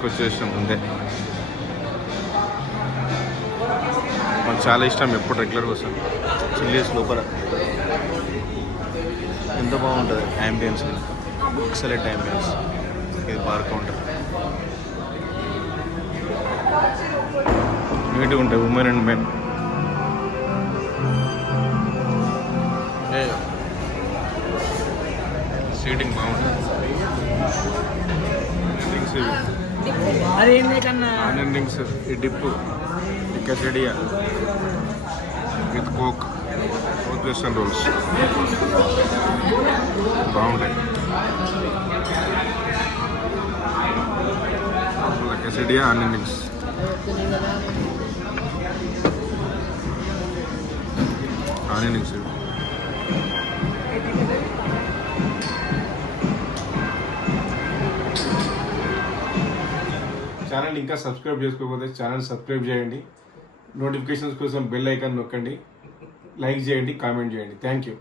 తీసుకొచ్చేసాం అంతే. మాకు చాలా ఇష్టం, ఎప్పుడు రెగ్యులర్గా వస్తాం. చిల్లీస్ లోపల ఎంత బాగుంటుంది యాంబియన్స్, ఎక్సలెంట్ యాంబియన్స్. ఇది బార్ కౌంటర్, నీట్గా ఉంటాయి ఉమెన్ అండ్ మెన్. సీటింగ్ బాగుంటుంది. ఆనియన్ రింగ్స్, ఈ డిప్, ఈ quesadilla with Coke, south western rolls బాగుంటాయి. Quesadilla, onion rings. Onion rings channel ఇంకా సబ్స్క్రైబ్ చేసుకోకపోతే ఛానల్ సబ్స్క్రైబ్ చేయండి. నోటిఫికేషన్స్ కోసం బెల్ ఐకాన్ నొక్కండి. లైక్ చేయండి, కామెంట్ చేయండి. Thank you.